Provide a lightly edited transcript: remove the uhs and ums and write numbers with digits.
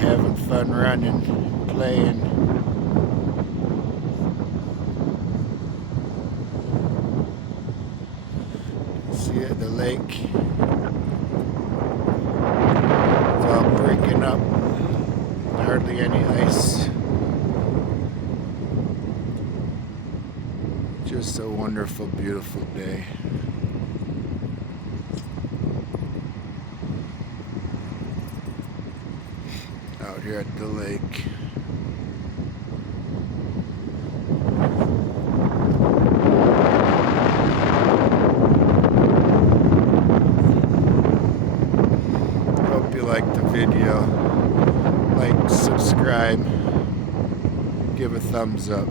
having fun running, playing. See it, the lake. It's all breaking up. Hardly any ice. Just a wonderful, beautiful day. Out here at the lake. Hope you liked the video. Like, subscribe, give a thumbs up.